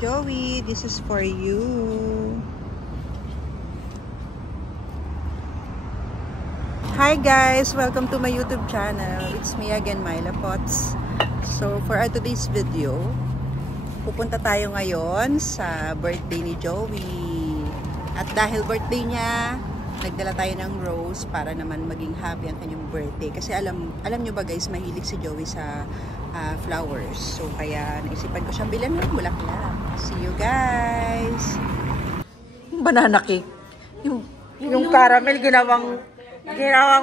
Joey, this is for you. Hi guys! Welcome to my YouTube channel. It's me again, Myla Potts. So for today's video, pupunta tayo ngayon sa birthday ni Joey. At dahil birthday niya, nagdala tayo ng rose para naman maging happy ang kanyang birthday. Kasi alam nyo ba guys, mahilig si Joey sa flowers. So kaya naisipan ko siyang bilan ng bulaklak. See you guys! Banana cake. Yung caramel, ginawang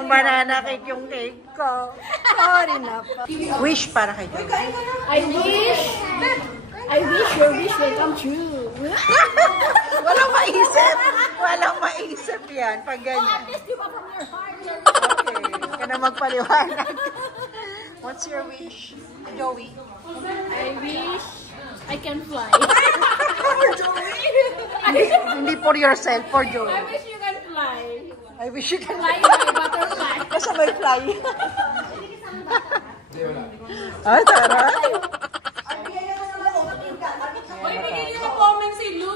banana cake yung cake ko. Sorry na pa. Wish para kay Joey. I wish your wish will come true. Walang maisip yan pag ganyan. Okay, ka na magpaliwanag. What's your wish, Joey? I wish I can fly. For Joey? Hindi for yourself, for Joey. I wish you can fly. I wish you can Fly my butterfly. Kasi may fly. Ay, taray. Uy, bigyan niyo ng comment si Lu.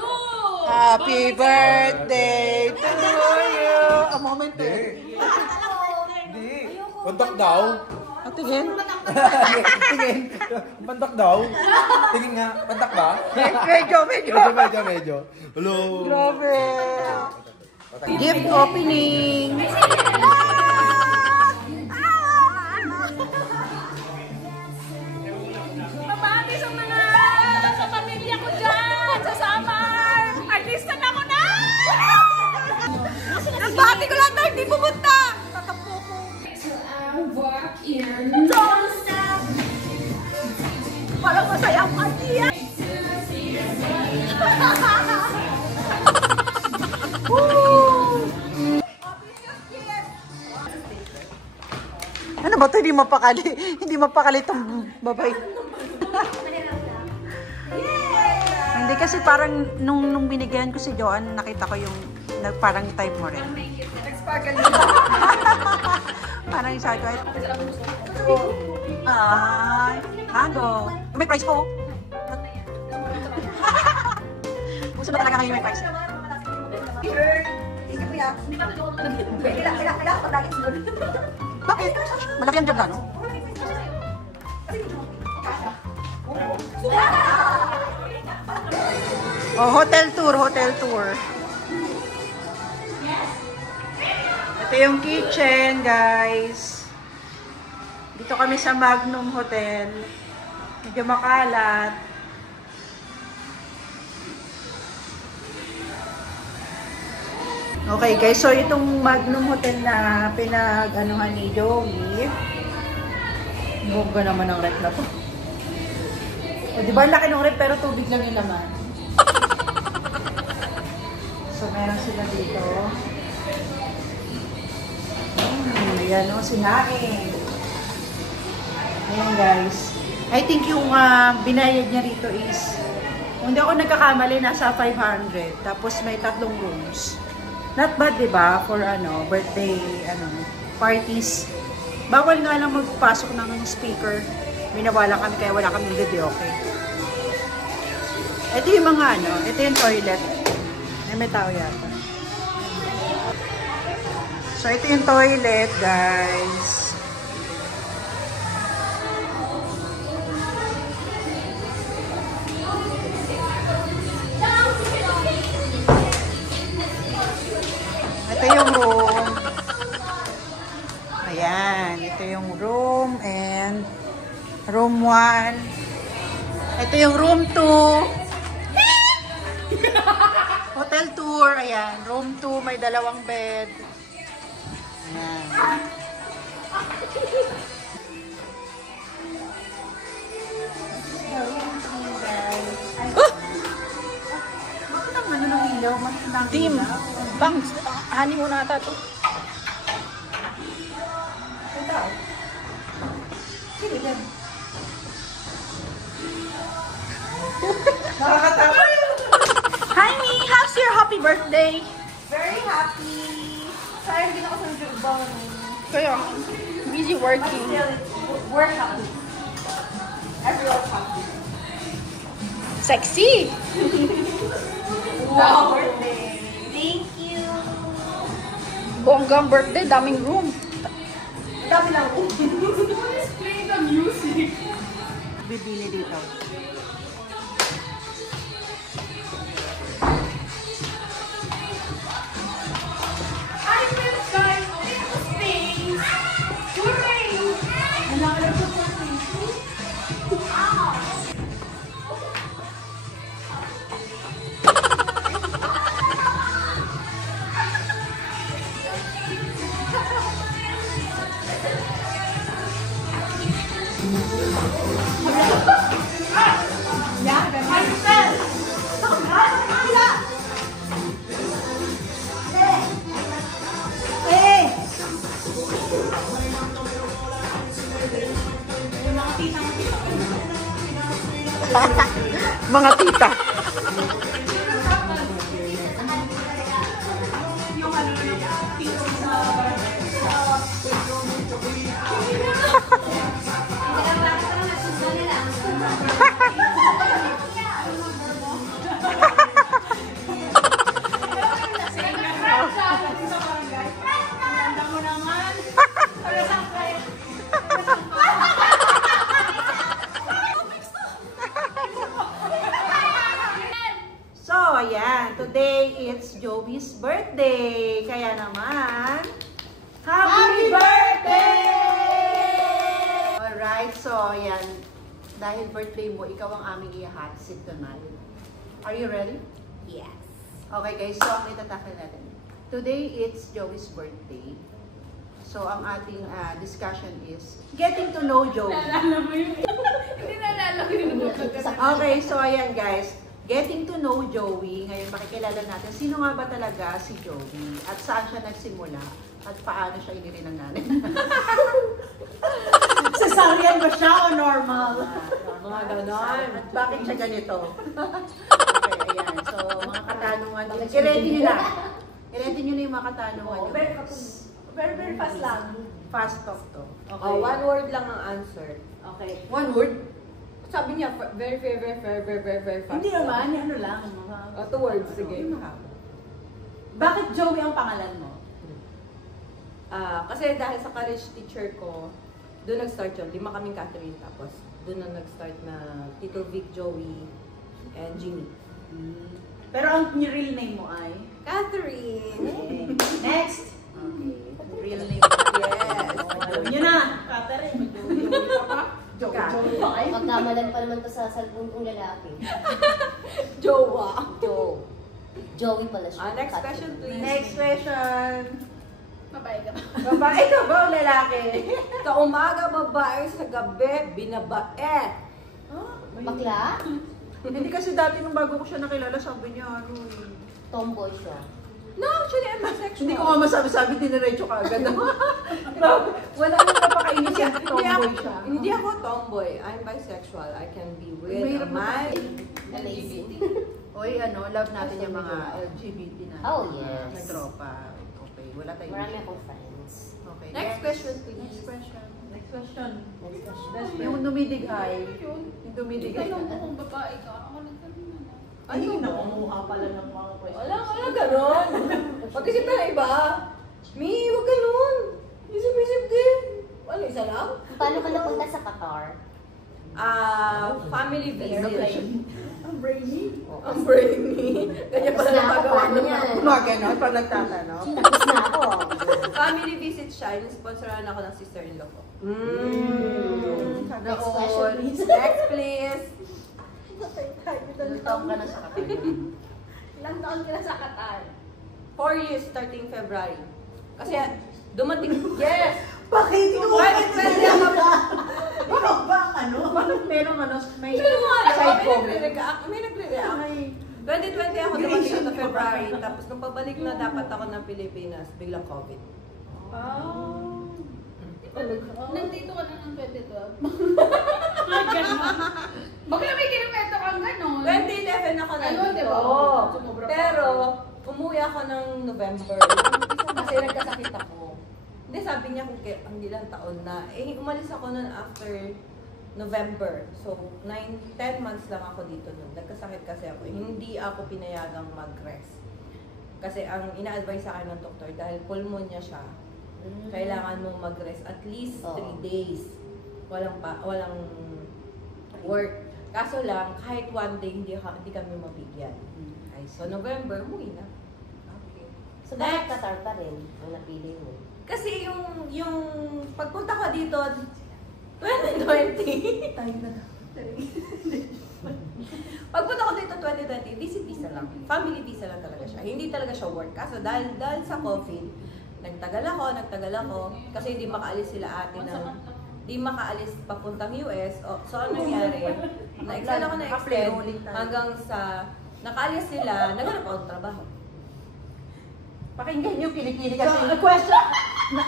Happy birthday to you. A moment eh. Hindi. Pantak daw. Tingin. Tingin. Pantak daw. Tingin nga. Pantak ba? Medyo. Hello. Grabe. Gift opening. Babati sa mga sa pamilya ko dyan, sa Samar. Artista na ako na! Nagbati ko lang tayo, hindi pumunta. Tatapo ko. Don't stop. Parang masaya ang idea. Ano ba ito? Hindi mapakali itong babay. Hindi kasi parang nung binigyan ko si Joanne, nakita ko yung parang type mo rin. Parang isa ko. Mango. May price po. Gusto ba talaga kayo may price? Bakit? Malaki ang job na, no? Oh, hotel tour. Ito yung kitchen, guys. Dito kami sa Magnum Hotel. Medyo makalat. Okay, guys. So, itong Magnum Hotel na pinag-anuhan ni Joey. Bongga naman ang rep na to. O, diba? Laki ng rep, pero tubig lang yung laman. So, meron sila dito. Ayan o, sinaing. Ayan, guys. I think yung binayad niya rito is, kung hindi ako nagkakamali, nasa 500. Tapos may 3 rooms. Not bad, diba? For birthday parties. Bawal nga lang magpasok ng speaker. Minawala kami kaya wala kami video, okay? Ito yung mga ito yung toilet. May tao yata. So, ito yung toilet, guys. Ito yung room. Ayan. Ito yung room and room 1. Ito yung room 2. Hotel tour. Ayan. Room 2. May 2 bed. Ayan. Bakit ang ng ilaw? Team, bang, hani mo na ata to. Hi, Mi! How's your happy birthday? Very happy. Sorry, hindi na ako sa jogbang. Kaya, busy working. We're happy. Everyone's happy. Sexy! Wow! Thank you! Bonggang birthday, daming room. Dami lang po. Let's play the music. Bibili dito. I will guys little things. Hooray! Nalala ko po things. Wow! Mga tita. So, ayan. Today, it's Joey's birthday. Kaya naman, Happy birthday! Alright, so, ayan. Dahil birthday mo, ikaw ang aming i-hotseat tonight. Are you ready? Yes. Okay guys, so ang itatakal natin. Today, it's Joey's birthday. So, ang ating discussion is getting to know Joey. Nalala mo yun. Hindi nalala ko yun. Okay, so ayan guys. Getting to know Joey. Ngayon, makikilala natin sino nga ba talaga si Joey at saan siya nagsimula at paano siya inili ng nanay. Cesarean ba siya o normal? Mga ganon. At bakit siya ganito? Okay, ayan. So, mga katanungan. I-ready nyo na. I-ready nyo na yung mga katanungan. Very fast lang. Fast talk to. Okay. One word lang ang answer. Okay. One word? Sabi niya, very fast. Hindi naman, ano lang. Oh, 2 words, sige. Bakit Joey ang pangalan mo? Kasi dahil sa college teacher ko, doon nag-start yun. 5 kaming Catherine. Tapos doon na nag-start na Tito Vic, Joey, and Jimmy. Pero ang real name mo ay? Catherine! Next! Okay. Real name. Yes! Alam nyo na! Catherine, mag-Joey ka pa? Joey pa kayo? Pagkamalan pa naman to sa cellphone kong lalaki. Jowa! Joey pala siya. Next question, please. Next question. Babae ka ba? Babae ka ba o lalaki? Sa umaga, babae, sa gabi, binabae. Bakla? Hindi kasi dati nung bago ko siya nakilala, sabi niya, ano eh. Tomboy siya. No, actually, I'm bisexual. Hindi ko nga masabi-sabi, diniretso ka agad. Wala nang napakainis yan, tomboy siya. Hindi ako tomboy. I'm bisexual. I can be with a man. Amazing. Oy, ano, love natin yung mga LGBT na. Oh, yes. Na tropa. Okay, wala tayong Marami issue. akong friends. Okay. Next question, please. Next question. Next question. Next question. Yung dumidigay. Yung dumidigay. Tanong mo kung babae ka, ako nagtanong na. Ay, nakunguha pala ng mga question. Wala ganon. Pag-isip na iba. Mi, wag ganon. Isip-isip din. Ano, isa lang? Paano ka napunta sa Qatar? Family visit. Ang brainy. Ang brainy. Ganyan pala Tapos na na ako, pagawa paano yan? Mga ganon, pag nagtatanong. Tapos na ako. Family visit siya. Sponsoran ako ng sister-in-law ko. Next question, please. Next, please. Ilang taong ka na sa Qatar? Ilang taon ka na sa Qatar? 4 years starting February. Kasi dumating. Yes! Bakit ito? Bakit pwede ako? Bakit ba ang ano? Bakit merong ano, may Sino mo alam? side May comment? nagre-react. May nagre-react. 2020 ako dumating sa February. Tapos nung pabalik na dapat ako ng Pilipinas, biglang COVID. Nandito ka na ng 2012. Bakit may kinipento kang gano'n? 2011 ako Ayun, nandito. diba? Oo. Sumobra pa. Pero, umuwi ako ng November. Kasi nagkasakit ako. Hindi, sabi niya kung ang ilang taon na. Eh, umalis ako nun after November. So, 10 months lang ako dito nun. Nagkasakit kasi ako. Hindi ako pinayagang mag-rest. Kasi ang ina-advise sa akin ng doktor, dahil pulmonya siya, kailangan mo mag-rest at least 3 days. Walang work. Kaso lang, kahit 1 day, hindi kami mabigyan. So, November, umuwi na. Okay. So, bakit Qatar pa rin ang napili mo? Kasi yung pagpunta ko dito, 2020. Tayo na. Pagpunta ko dito 2020, visit visa lang. Family visa lang talaga siya. Hindi talaga siya work. Kaso dahil sa COVID, nagtagal ako. Kasi hindi makaalis sila ate na, di makaalis papuntang US. So ano nangyari? Na-extend ako hanggang sa nakaalis sila, naghanap ako ng trabaho. Pakinggan niyo, kilikili kasi. So, a question.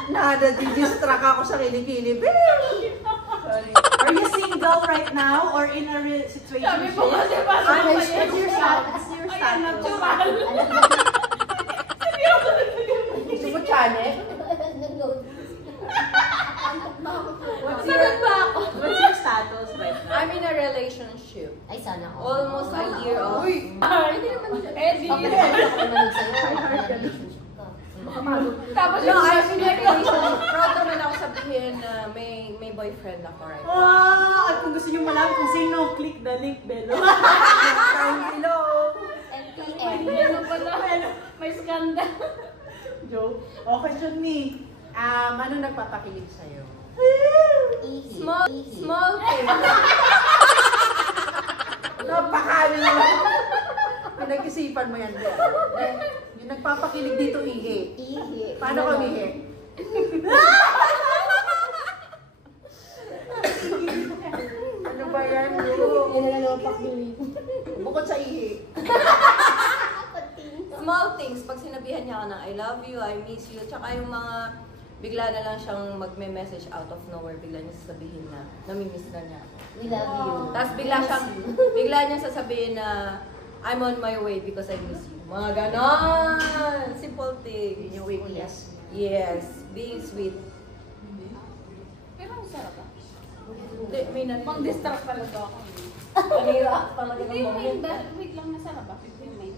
Nadidistract ako sa kilikili. Sorry. Are you single right now or in a situation? Sabi po kasi What's your status? Ayan, natural. Gusto mo chane? What's your status right now? I'm in a relationship. Ay, sana ako. Almost a year of... Hindi naman siya. Okay, ako naman sa'yo. Tapos No, I'm in a relationship. Proud naman ako sabihin na may boyfriend ako right now. Wow! At kung gusto niyo malaman kung sino, click the link below. Hello! NPM. Ano pala? May skandal. Joke. Okay, John ni. Ano nagpapakilig sa'yo? Ihi. Small thing. Napakali naman. Pinag-isipan mo yan. Yung nagpapakilig dito, ihi. Ihi. Paano kami ihi? Ano ba yan, Lu? Yan na lang pakilig. Bukod sa ihi. Small things. Pag sinabihan niya ako ng I love you, I miss you, tsaka yung mga bigla na lang siyang magme-message out of nowhere, bigla niya sasabihin na namimiss na niya ako. We love you. Tapos bigla niya sasabihin na I'm on my way because I miss you. Mga ganon! Simple things. Yung weakness. Yes. Being sweet. Pero ang sarap ah. Hindi, may narinig. Pang-distract talaga ako. Panira talaga Hindi ng yung main moment. wait lang masarap ah. 15 main.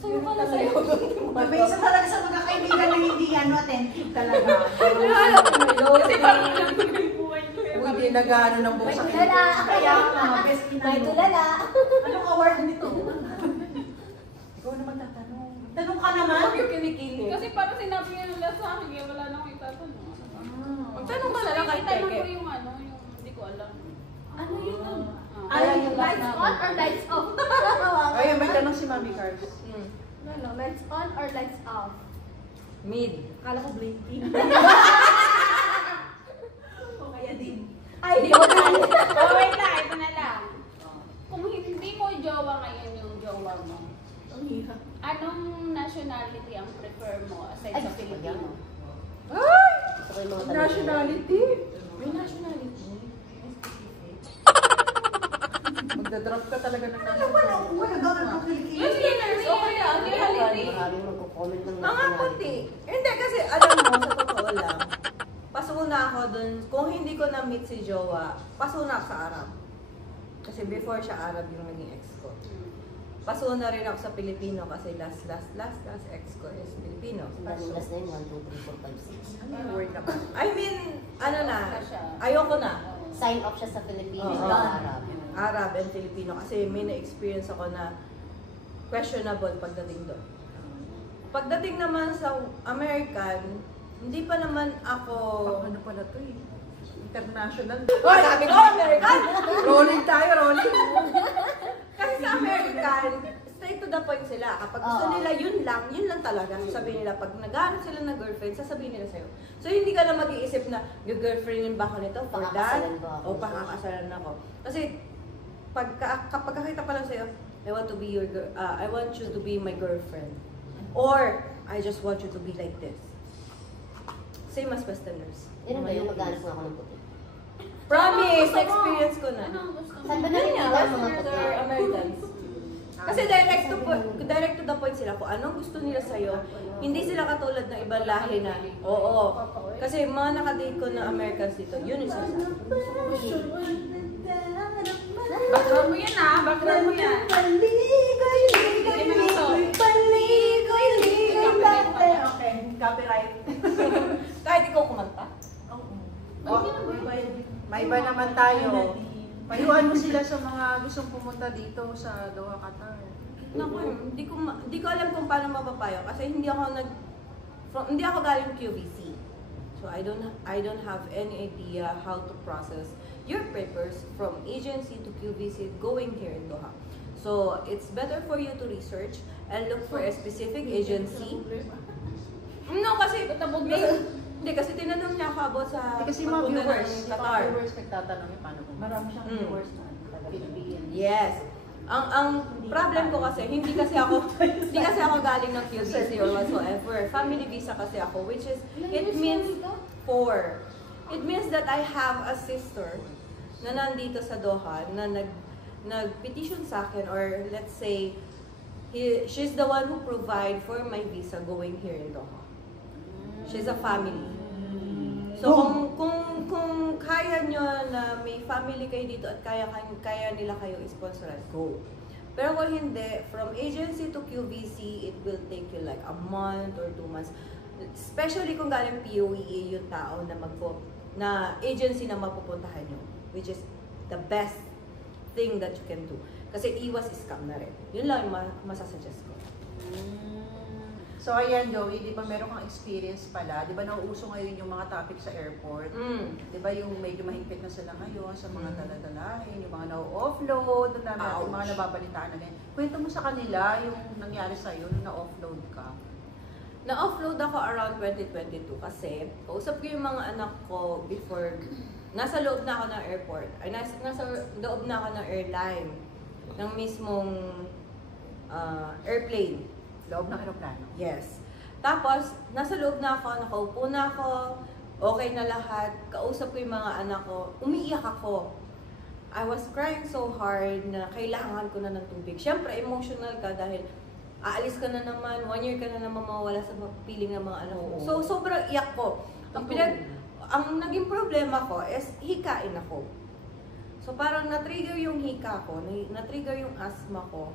Sa'yo pala sa'yo. May isa talaga sa mga kaibigan na hindi attentive talaga. Alam mo, Kasi parang nagiging buhay ko yun. Hindi nag-ano ng buong May sa tulala. Kaya nga, best May kinano. tulala. Anong award nito? Ikaw na magtatanong. Tanong ka naman. Huwag yung kinikili. Kasi parang sinabi niya nila sa akin, kaya wala na akong itatanong. Magtanong ka na lang kay Itanong ko Teke. yung ano, yung hindi ko alam. Ano yun? Ano yung lights on or lights off? Ayun, may tanong si Mami Carbs. No, lights on or lights off? Mid. Akala ko blinking. O kaya din. Ay, Hindi mo Oh, wait lang, ito na lang. Kung hindi mo jowa ngayon yung jowa mo, Ang hirap. anong nationality ang prefer mo aside Ay, sa Filipino? Gusto ko yung mga tanong. Nationality? May nationality. Magdadrop ka talaga ng Ano ba na ako? Nagawin ko kilikili. Yung sinners, okay lang. Reality. Maraming magko-comment ng Mga puti. Hindi kasi, alam mo, sa totoo lang, pasuna ako dun, kung hindi ko na-meet si Jowa, pasuna ako sa Arab. Kasi before siya Arab yung naging ex ko. Pasuna rin ako sa Pilipino kasi last ex ko is Filipino. Ang daming last na yun, 1, 2, 3, 4, 5, 6. Ano yung word naman? I mean, ano na, ayoko na. Sign off siya sa Philippines, Oo. sa Arab. Arab and Filipino kasi may na-experience ako na questionable pagdating doon. Pagdating naman sa American, hindi pa naman ako... Ano pala to eh? International. Oh, sabi ko, American! Rolling tayo, rolling. Kasi sa American, straight to the point sila. Kapag gusto Oo. nila, yun lang talaga. Sabihin nila, pag naghahanap sila ng girlfriend, sasabihin nila sa'yo. So, hindi ka na mag-iisip na, girlfriendin ba ako nito for that? Pakakasalan ba ako? O pakakasalan ako. Kasi, kapag kakita pa lang sa'yo, I want you to be my girlfriend. Or, I just want you to be like this. Same as Westerners. Yun ba yung maghanap nga ako ng puti? Promise! Experience ko na. Ano ang gusto mo? Saan ba Yun nga, nakikita ang mga Westerners puti? or Americans. Kasi direct to the point sila kung anong gusto nila sa'yo. Hindi sila katulad ng ibang lahi na, oo. Kasi mga nakadate ko na Americans dito, yun yung sinasabi. Background mo yan ah, background mo yan. Okay, copyright. Kahit ikaw kumanta. May iba naman tayo. Payuhan mo sila sa mga gustong pumunta dito sa Doha, Qatar. Naku, hindi ko alam kung paano mapapayo kasi hindi ako galing QVC. So I don't have any idea how to process your papers from agency to QVC going here in Doha. So it's better for you to research and look for a specific agency. No, kasi hindi kasi tinanong niya ako about sa Kasi mga viewers, Qatar. nagtatanong yung paano pumunta. Marami siyang viewers na Philippines. Yes. Ang problem ko kasi hindi kasi ako galing ng QVC or whatsoever. Family visa kasi ako, which is it means it means that I have a sister na nandito sa Doha na nag-petition sa akin, or let's say she's the one who provide for my visa going here in Doha. She's a family. So kung kaya nyo na may family kayo dito at kaya nila kayo i-sponsoran, go. Pero kung hindi, from agency to QVC, it will take you like a month or 2 months. Especially kung galing POEA yung tao na agency na mapupuntahan nyo, which is the best thing that you can do. Kasi iwas scam na rin. Yun lang yung masasuggest ko. So ayan, Joey, di ba meron kang experience pala? Di ba nauuso ngayon yung mga topic sa airport? Di ba yung medyo mahigpit na sila ngayon sa mga daladalahin, yung mga na-offload, ang dami natin mga nababalitaan na ganyan. Kwento mo sa kanila yung nangyari sa'yo nung na-offload ka. Na-offload ako around 2022 kasi kausap ko yung mga anak ko before, nasa loob na ako ng airport, ay nasa loob na ako ng airline, ng mismong airplane. Loob ng aeroplano? Yes. Tapos, nasa loob na ako, nakaupo na ako, okay na lahat, kausap ko yung mga anak ko, umiiyak ako. I was crying so hard na kailangan ko na ng tubig. Siyempre, emotional ka dahil aalis ka na naman, 1 year ka na naman mawawala sa piling ng mga anak ko. So, sobrang iyak ko. Ang naging problema ko is hikain ako. So, parang na-trigger yung hika ko, na-trigger yung asthma ko,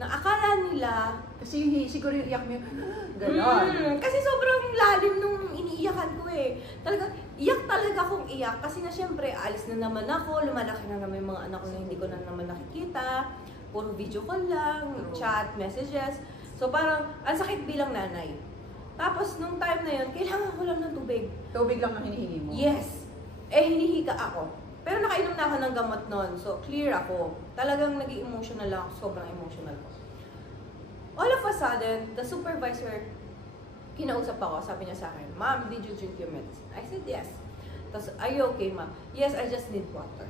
na akala nila, kasi siguro yung iyak mo yung gano'n. kasi sobrang lalim nung iniiyakan ko eh. Talaga, iyak talaga akong iyak. Kasi na syempre, alis na naman ako, lumalaki na naman yung mga anak ko na hindi ko na naman nakikita. Puro video call lang, chat, messages. So parang, ang sakit bilang nanay. Tapos, nung time na yun, kailangan ko lang ng tubig. Tubig lang ang hinihingi mo? Yes. Hinihika ako. Pero nakainom na ako ng gamot noon, so clear ako. Talagang naging emotional lang ako, sobrang emotional ko. All of a sudden, the supervisor, kinausap ako, sabi niya sa akin, "Ma'am, did you drink your medicine?" I said, "Yes." Tapos, "Are you okay, ma'am?" "Yes, I just need water."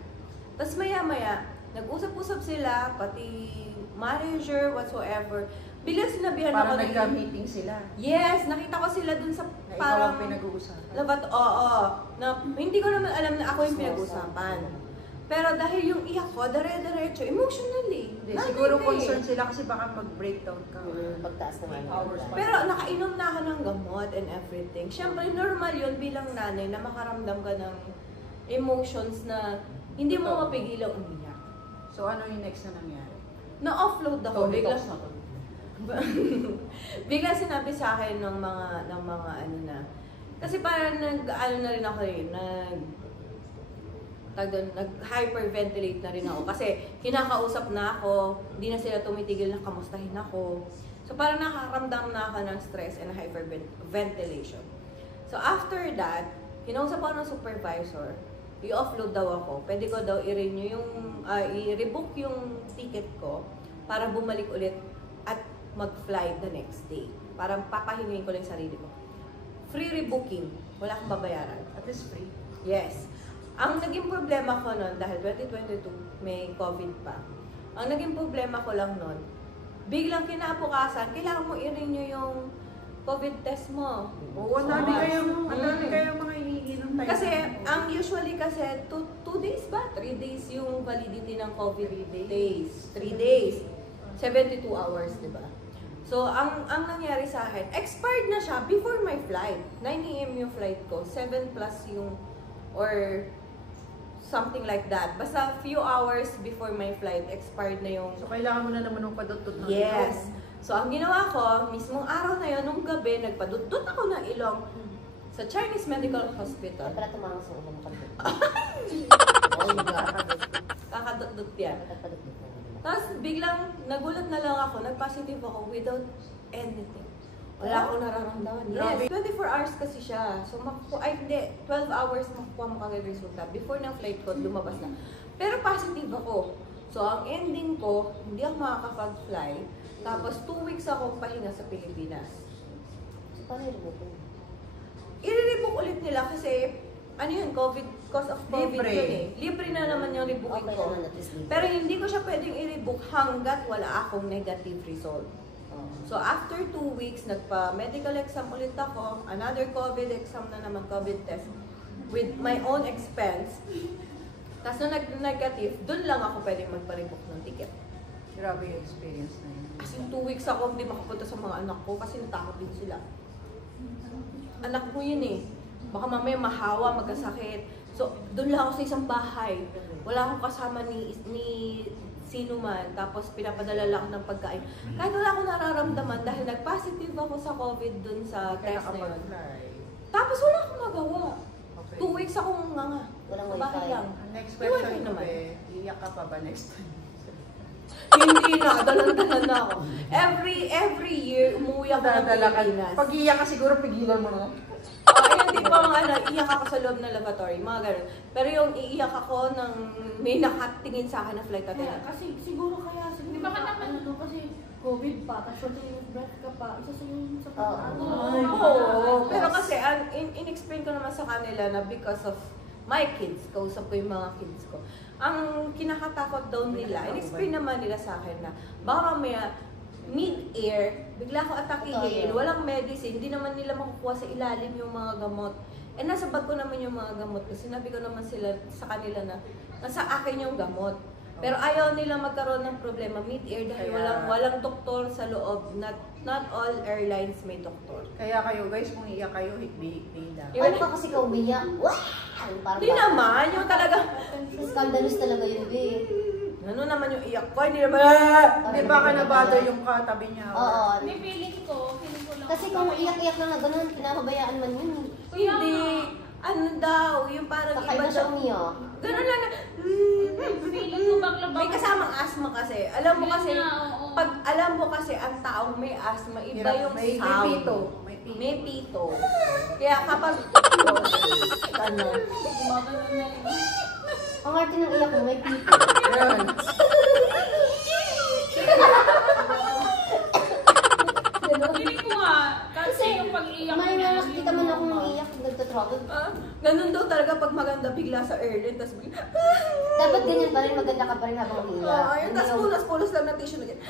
Tapos maya-maya, nag-usap-usap sila, pati manager, whatsoever. Biglang sinabihan ako. Parang nagka-meeting sila. Yes, nakita ko sila dun sa Na parang ikaw ang pinag-uusapan. oo. Na hindi ko naman alam na ako yung pinag-usapan. Pero dahil yung iyak ko, dire-diretso, emotionally. Siguro concerned sila kasi baka mag-breakdown ka. Pagtaas naman. Pero nakainom na ako ng gamot and everything. Siyempre, normal yun bilang nanay na makaramdam ka ng emotions na hindi mo mapigilang umiyak. So ano yung next na nangyari? Na-offload ako. Bigla Bigla sinabi sa akin ng mga ano na. Kasi parang nag-ano na rin ako nag-hyperventilate na rin ako. Kasi kinakausap na ako, hindi na sila tumitigil na kamustahin ako. So parang nakakaramdam na ako ng stress and hyperventilation. So after that, kinausap ako ng supervisor, i-offload daw ako. Pwede ko daw i-renew i-rebook yung ticket ko para bumalik ulit at mag-fly the next day. Parang papahingin ko lang yung sarili ko. Free rebooking. Wala akong babayaran. At least free. Yes. Ang naging problema ko noon, dahil 2022, may COVID pa. Ang naging problema ko lang noon, biglang kinabukasan, kailangan mo i-renew yung COVID test mo. Oo, ang dami kayong mga iniinom tayo. Kasi, ang usually kasi, 2 days ba? 3 days yung validity ng COVID days. 3 days. 72 hours, di ba? So, ang nangyari sa akin, expired na siya before my flight. 9 AM yung flight ko, 7 plus yung, or something like that. Basta few hours before my flight, expired na yung... So, kailangan mo na naman ng paduttot ng Yes. So, ang ginawa ko, mismong araw na yun, nung gabi, nagpadudot ako ng ilong sa Chinese Medical Hospital. Kaya pala tumangos yung ulo mo kaduttot. Kakadudot yan. Paduttot na. Tapos, biglang, nagulat na lang ako, nag-positive ako without anything. Wala akong nararamdaman. Yes, 24 hours kasi siya. So, hindi, 12 hours makukuha mo kagad resulta. Before ng flight ko, lumabas na. Pero positive ako. So, ang ending ko, hindi ako makakapag-fly. Tapos, 2 weeks ako pahinga sa Pilipinas. So, paano yung remote? I-rebook ulit nila kasi, ano yun, COVID, cause of COVID Libre. yun eh. Libre na naman yung rebooking Okay ko. naman, at least libre. Pero hindi ko siya pwedeng i-rebook hanggat wala akong negative result. So after 2 weeks, nagpa-medical exam ulit ako, another COVID exam na naman, COVID test, with my own expense. Tapos nung nag-negative, dun lang ako pwedeng magpa-rebook ng ticket. Grabe yung experience na yun. As in 2 weeks ako hindi makapunta sa mga anak ko kasi natakot din sila. Anak ko yun eh. Baka mamaya mahawa, magkasakit. So, doon lang ako sa isang bahay. Wala akong kasama ni sino man. Tapos, pinapadala lang ng pagkain. Kahit wala akong nararamdaman dahil nag-positive ako sa COVID doon sa test na yun. Tapos, wala akong magawa. 2 weeks akong nga. Walang Bahay wifi. lang. Ang next May wifi question ko naman. iiyak ka pa ba next time? Hindi na, dalan-dalan na ako. Every year, umuwi ako ng Dadala ka. Pilipinas. Pag iiyak ka siguro, pigilan mo na. Ayun, di ba mga iiyak ako sa loob ng lavatory, mga ganun. Pero yung iiyak ako ng may nakatingin sa akin na flight attendant. Kasi siguro kaya, siguro Di ba ka naman- ano to, kasi COVID pa, tapos continuous breath ka pa, isa sa yung sa Oo. Oo, pero kasi in-explain ko naman sa kanila na because of my kids, kausap ko yung mga kids ko. Ang kinakatakot daw nila, in-explain naman nila sa akin na baka mamaya mid-air, bigla ko atakihin, walang medicine, hindi naman nila makukuha sa ilalim yung mga gamot. Eh, nasa bag ko naman yung mga gamot kasi sinabi ko naman sila sa kanila na nasa akin yung gamot. Pero ayaw nila magkaroon ng problema mid-air dahil Kaya- walang doktor sa loob. Not all airlines may doktor. Kaya kayo guys, kung iiyak kayo, hikbi-hikbi lang. Yung- Ano ka kasi ka umiyak? Wah! Parang Hindi naman, yung talaga, Scandalous talaga yun, be. ano naman yung iyak ko, hindi naman, Di ba ka na-bother yung katabi niya? Oo. May feeling ko lang. Kasi kung iyak-iyak lang na ganun, pinapabayaan man yun. hindi, ano daw, yung parang Kakaiba iba siya daw, umiyak. ganun lang na, Feeling ko bakla may kasamang asthma kasi. Alam mo Yun kasi, nga, oo. pag alam mo kasi ang taong may asthma, iba Hirap, yung may sound. pito. May pito. May pito. Kaya kapag, ano, Ang arte ng iyak mo, may pito. Yan. Feeling ko nga, kasi yung pag-iyak May niya, nakikita mo na akong umiyak, nagtatravel. ganun daw talaga pag maganda bigla sa airline, tapos bigla, Dapat ganyan pa rin, maganda ka pa rin habang umiyak. ayun, tapos pulos-pulos lang na tissue na ganyan.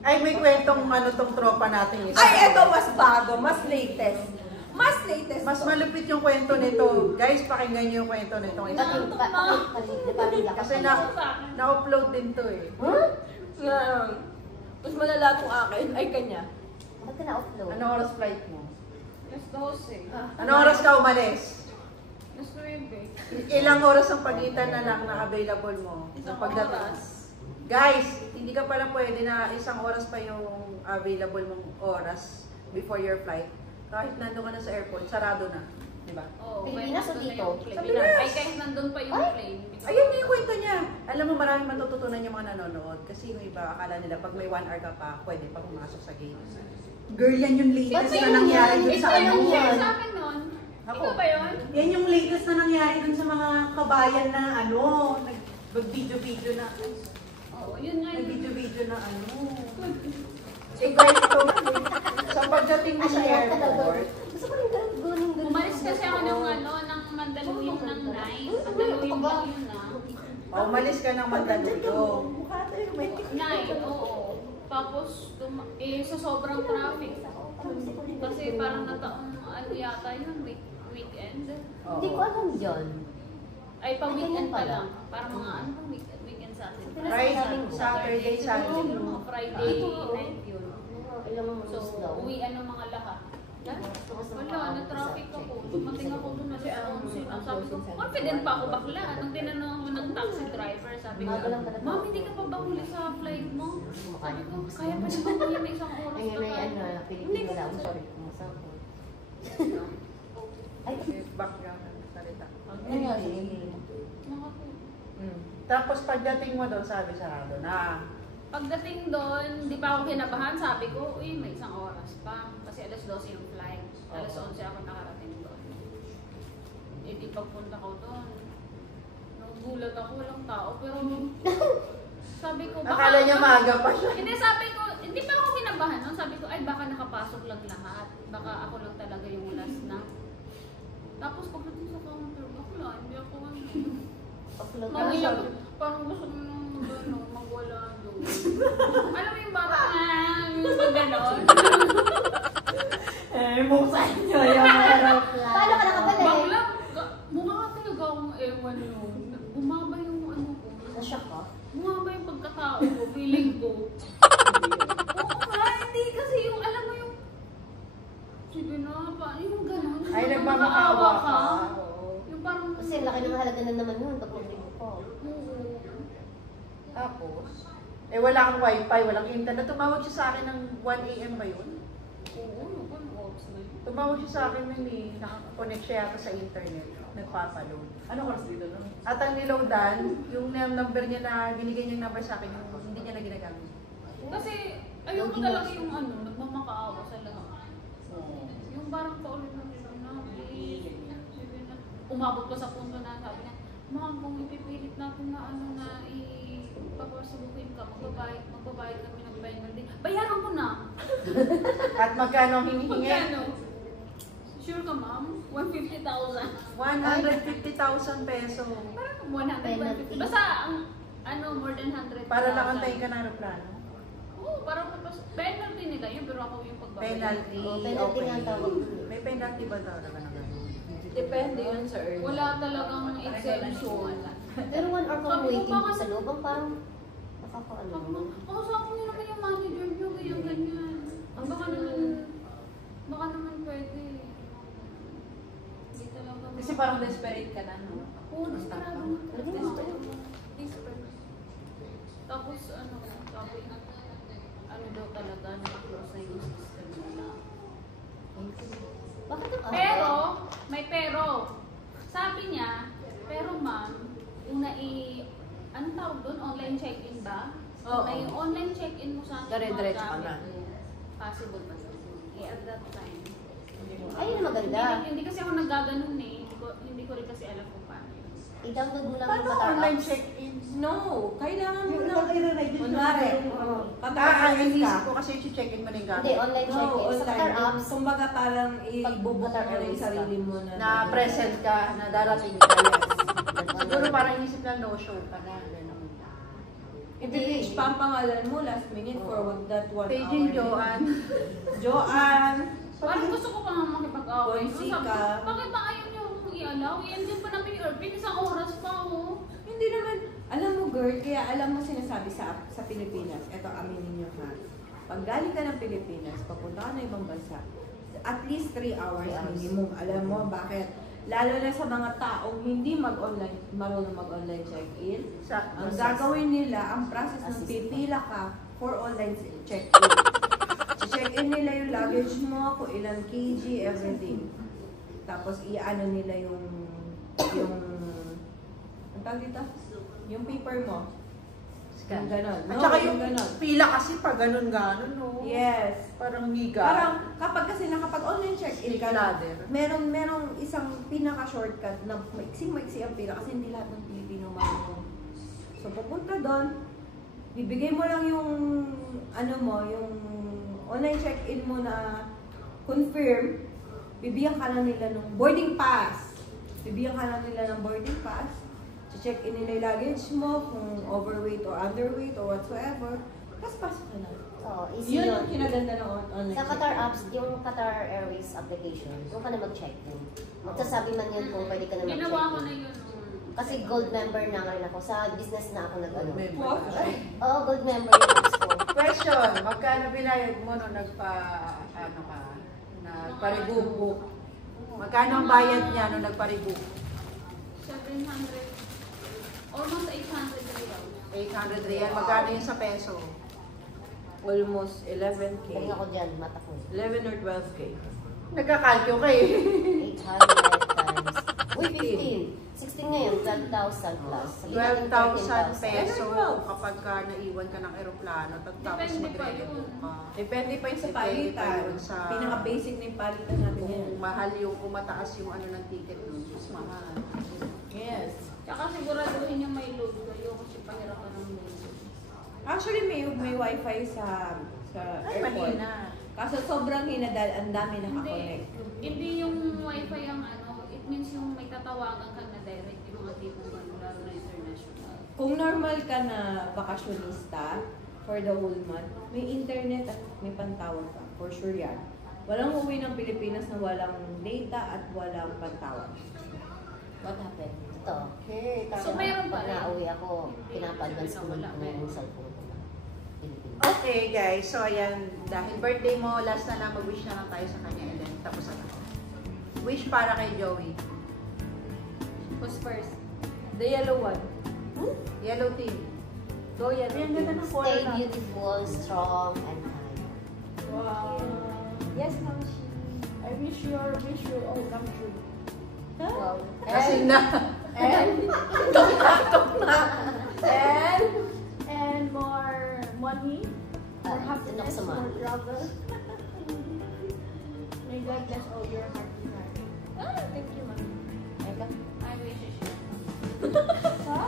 Ay, may kwentong ano tong tropa natin isa. Ay, eto mas bago, mas latest. Mas latest. Mas malupit yung kwento nito. Guys, pakinggan niyo yung kwento nito. Kasi na-upload din to eh. Mas malala itong akin, ay kanya. Bakit ka na-upload? Ano oras flight mo? Alas 12. Ano oras ka umalis? Alas 9. Ilang oras ang pagitan na lang na available mo sa Isang pagdating? oras. Guys, hindi ka pala pwede na isang oras pa yung available mong oras before your flight. Kahit nandun ka na sa airport, sarado na. Diba? Oo, Pilipinas nandun o na dito? yung Sa Pilipinas. Pinas. Ay, kahit nandun pa yung plane. Ayun yung kwento niya. Alam mo, maraming matututunan yung mga nanonood. Kasi yung iba, akala nila pag may 1 hour ka pa, pwede pa pumasok sa gate. Girl, yan yung latest Ba't na yun nangyari yan? dun Ito sa Ito ano. yung share yan? sa akin nun. Ako. Ikaw ba yun? Yan yung latest na nangyari dun sa mga kabayan na ano, nag-video-video na, Oo, yun nga yun. nag-video-video na ano. Eh guys, ito, sa pagdating mo sa airport, Gusto ko rin ganun. Umalis kasi ako ng ng Mandaluyong ng 9. Mandaluyong lang yun umalis ka ng Mandaluyong. 9, oo. Tapos, sa sobrang traffic. Kasi parang nataong ano yata yun, Hindi ko alam yun. Ay, pang weekend Ganyan pa pala. lang. Parang mga ano pang weekend Friday, Saturday, Sunday. Mga Friday night yun. Ilang So, months daw. uwian ng mga lahat. Wala, na-traffic ako. Dumating ako doon na sa sabi ko, confident pa ako bakla. Nung tinanong ako ng taxi driver, sabi ko, Ma'am, hindi ka pa ba huli sa flight mo? Sabi ko, kaya pa naman kuya, may isang oras Ayun pa na tayo. yan, Pilipino lang. Sorry, kumasama. Ay, Background ng salita. Mga po. Tapos pagdating mo doon, sabi sarado na. Pagdating doon, di pa ako kinabahan. Sabi ko, uy, may isang oras pa. Kasi alas 12 yung flight. Alas 11 ako nakarating doon. Eh, di pagpunta ko doon. Nagulat ako, walang tao. Pero sabi ko, Akala niya maaga pa siya. Hindi, sabi ko, hindi pa ako kinabahan. No? Sabi ko, ay, baka nakapasok lang lahat. Baka ako lang talaga yung last na. Tapos pagdating sa counter, bakla, hindi ako offload na Mami, siya. parang gusto mo nung magwala doon. Alam mo yung parang, yung gano'n. Buksan nyo yung aeroplane. Paano ka nakabalik? Bakla, mukha talaga akong ewan yun. Bumaba yung ano ko. Na-shock ka? Bumaba yung pagkatao ko, feeling ko. Oo nga, hindi kasi yung, alam mo yung, sige na, yung gano'n. Ay, yung nagmamakaawa ka. ka. Yung parang, Kasi laki ng halaga na naman yun pag mag-libo ko. Tapos, eh wala kang wifi, walang internet. Tumawag siya sa akin ng 1 AM ba yun? oo, yung ops na yun. Tumawag siya sa akin nun eh, nakakonect siya yata sa internet, nagpapaload. Ano oras dito no? At ang niloadan, yung number niya na, binigay niyang number sa akin, yung hindi niya na ginagamit. Kasi, ayoko talaga yung ano, nagmamakaawa sa lahat. Yung parang paulit na please. Sabi na, umabot ko sa punto na sabi na, Ma'am, kung ipipilit natin na ano na ipapasubukin ka, magbabayad kami ng penalty. Bayaran ko na! At magkano ang hinihingi? Magkano? Sure ka, ma'am? 150,000. 150,000 peso. Parang 150. Basta, ang ano, more than 100,000. Para lang antayin ka ng aeroplano. Oo, parang penalty nila yun, pero ako yung pagbabayad. Penalty, Penalty nga ang tawag. May penalty ba talaga na gano'n? Depende yun sa early. Wala talagang exemption. Pero 1 hour kang Sabi ko, waiting bakit- sa loob, ang parang nakakaano naman. Kausapin niyo naman yung manager niyo, ganyan. Baka naman pwede. Hindi talaga. Kasi parang desperate ka na, no? Oo, desperado na. Desperate. Tapos, sabi na, daw talaga, nakaklose na yung system nila. Bakit ang Pero, may pero. Sabi niya, pero ma'am, yung anong tawag doon? Online check-in ba? Oo. Na yung online check-in mo sa Dire-diretso ka na. Possible ba? At that time. Ayun na maganda. Hindi kasi ako naggaganon eh. Hindi ko rin kasi alam kung paano yun. I-download mo lang Paano yung Qatar online apps. check-in? No, kailangan mo Yung na. nag-i-register. Kunwari, Ang ka. inisip ko kasi check-in mo na yung Hindi, gamit. online No, check-in. Sa online. Qatar apps, Kumbaga parang ibubuk Qatar mo na yung Airways sarili mo na. Na present ka, na darating ka. Siguro parang inisip na no-show ka na. Ganun. I-page pa ang pangalan mo last minute for that 1 hour. Paging Joanne. Joanne. Parang gusto ko pa nga makipag-away. Bonsi Sabi ko, ka. bakit ba ayaw niyo akong i-allow? I-endin pa namin yung Irvin, isang oras pa oh. Hindi naman, alam mo girl, kaya alam mo sinasabi sa Pilipinas, eto aminin nyo ha. Pag galing ka ng Pilipinas, papunta ka na ibang bansa, at least 3 hours minimum. Alam mo bakit? Lalo na sa mga taong hindi marunong mag-online check-in. Ang gagawin nila, ang process ng pipila ka for online check-in. Check-in nila yung luggage mo, kung ilang kg, everything. Tapos i-ano nila yung ang tawag dito? Yung paper mo. Yung ganon. At saka yung ganon. pila kasi pa ganun-ganun, no? Yes. Parang miga. Parang kapag kasi nakapag-online check-in ka, Ladder. merong isang pinaka-shortcut na maiksi ang pila kasi hindi lahat ng Pilipino marunong. So pupunta doon, bibigay mo lang yung yung online check-in mo na confirm, bibigyan ka lang nila ng boarding pass. Bibigyan ka lang nila ng boarding pass. Check-in nila yung luggage mo, kung overweight or underweight or whatsoever. Tapos pasok ka na. Oo, easy Yun yun. ang kinaganda ng online Sa Qatar check-in. apps, yung Qatar Airways application, doon ka na mag-check-in. Magsasabi man yun kung pwede ka na Ginawa ko na mag-check-in. yun nung Kasi gold member na nga rin ako. Sa business na ako nag-ano. Member. Oo, gold member yung box ko. Question, magkano binayad mo nung nagpa-rebook? Magkano ang bayad niya nung nagpa-rebook? 700. Almost 800 real. 800 real. Magkano yun sa peso? Almost 11K. Galing ako dyan, mata ko. 11 or 12K. Nagkakalkyo kayo. 800 times. Uy, 15. 16 ngayon, 12,000 plus. Sabihin natin 12,000 13,000. peso kapag ka naiwan ka ng eroplano tapos Depende pa mag-rebook yun. ka. Depende pa yun sa Depende pa palitan. yun sa- Pinaka-basic na yung palitan natin yan. Kung mahal yung kumataas yung ano ng ticket nun, mas mahal. Yes. Tsaka siguraduhin yung may load kayo kasi pahirapan ng load. Actually, may wifi sa Ay, airport. mahina. Kaso sobrang hina dahil ang dami nakakonect. Hindi yung wifi ang ano, it means yung may tatawagan ka na direct yung mga tipong ano, lalo na international. Kung normal ka na bakasyonista for the whole month, may internet at may pantawag ka. For sure yan. Walang uwi ng Pilipinas na walang data at walang pantawag. What happened? Ito. Okay, So mayroon pa Pag rin. nauwi ako, pinapa-advance ko ng cellphone ko na. Pilipinas. Okay guys, so ayan, dahil birthday mo, last na lang, mag-wish na lang tayo sa kanya and then tapos na. Wish para kay Joey. Who's first? The yellow one. Yellow team. Go yellow Ayan, team. ganda ng color Stay na. beautiful, strong, and kind. Wow. Yes, Mamshi. I wish your wish will all come true. Wow. Kasi na. And more money, more happiness, Tinok sa more mga. travel. May God bless all your heart desire. Thank you, Mami. Eka. I wish you should.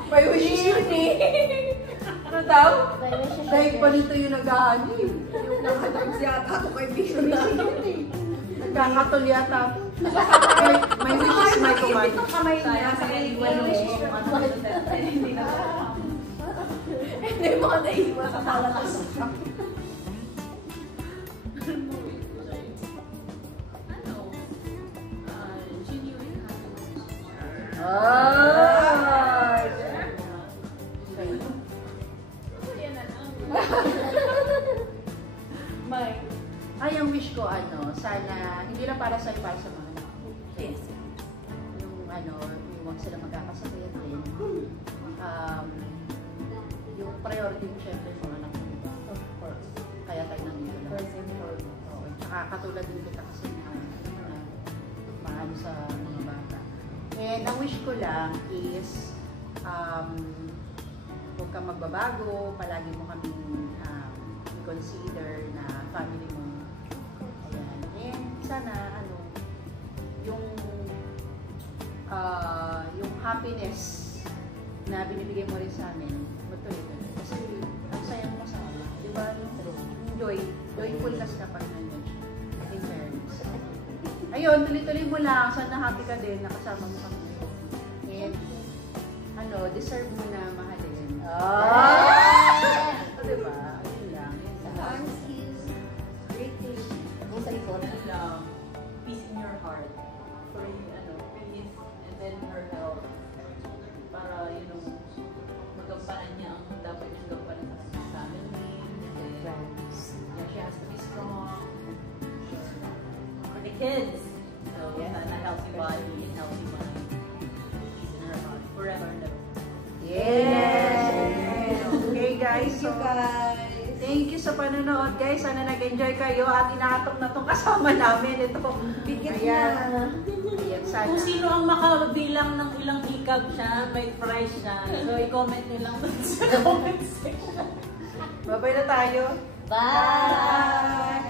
May wish yun eh. Ano daw? May wishes siya, Dahil guys. pa nito yung nag-aani. Yung nakadrugs yata ako kay Vision na nagkakatol yata. May wishes, may command. Kamay niya sa naiwan mo. Hindi na hindi mo naiwan sa talakas. Ano? Genuine happiness. Ay! Yan na lang. May. Ay, ang wish ko, sana, hindi lang para sa'yo, para sa mga anak ko. Yes. Yung, yung huwag sila magkakasakit din. Yung priority mo, syempre, yung mga anak mo. Of course. Kaya tayo nandito lang. First and foremost. Oo, tsaka katulad din kita kasi maano sa mga bata. And ang wish ko lang is, huwag kang magbabago, palagi mo kaming i-consider na family mo. Ayan. And sana, yung happiness na binibigay mo rin sa amin, matuloy-tuloy. Kasi ang saya mo sa amin. Di ba? Joyful kasi kapag nandun siya. In fairness. Ayun, tuloy-tuloy mo lang. Sana happy ka din, nakasama mo kami. And, deserve mo na mahalin. Diba? Yun lang. Thank you. Great thing. Yung sa likod. Peace in your heart. For peace and then her health. Para, magampanan niya ang dapat niyang gampanan sa kanyang family. Friends. She has to be strong. For the kids. So, sana healthy body and healthy mind. Peace in her heart. Forever and ever. Yes! Okay guys, Thank you, guys. thank you sa panonood guys. Sana nag-enjoy kayo at inahatok na itong kasama namin. Ito, Bigyan ayan. na. Ayan, sana. Kung sino ang makabilang ng ilang hikab siya, may prize siya. So, i-comment nyo lang sa comment section. Babay na tayo. Bye!